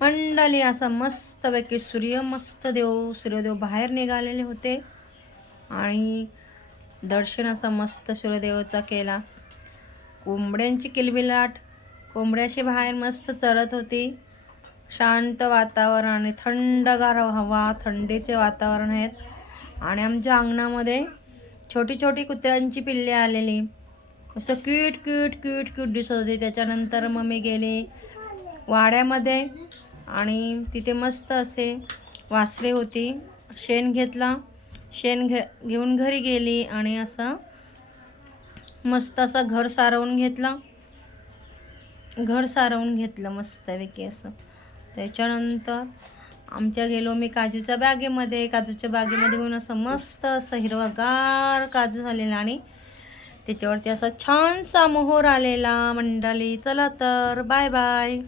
मंडळी असं मस्तपैकी सूर्यदेव बाहेर निघालेले होते आणि दर्शन असं मस्त सूर्यदेवाचा केला. कोंबड्यांची किलबिलाट, कोंबड्याशी बाहेर मस्त चरत होती. शांत वातावरण आणि थंडगार हवा, थंडीचे वातावरण आहेत आणि आमच्या अंगणामध्ये छोटी छोटी कुत्र्यांची पिल्ले आलेली, असं क्यूट क्यूट क्यूट क्यूट दिसत होती. त्याच्यानंतर मग मी गेले वाड्यामध्ये आणि तिथे मस्त असे वासरे होती. शेण घेतला, घेऊन घरी गेली आणि असं मस्त असं घर सारवून घेतलं मस्तपैकी असं. त्याच्यानंतर गेलो मी काजूच्या बागेमध्ये घेऊन असं मस्त असं हिरवागार काजू झालेला आणि त्याच्यावरती असा छानसा मोहर आलेला. मंडळी चला तर बाय बाय.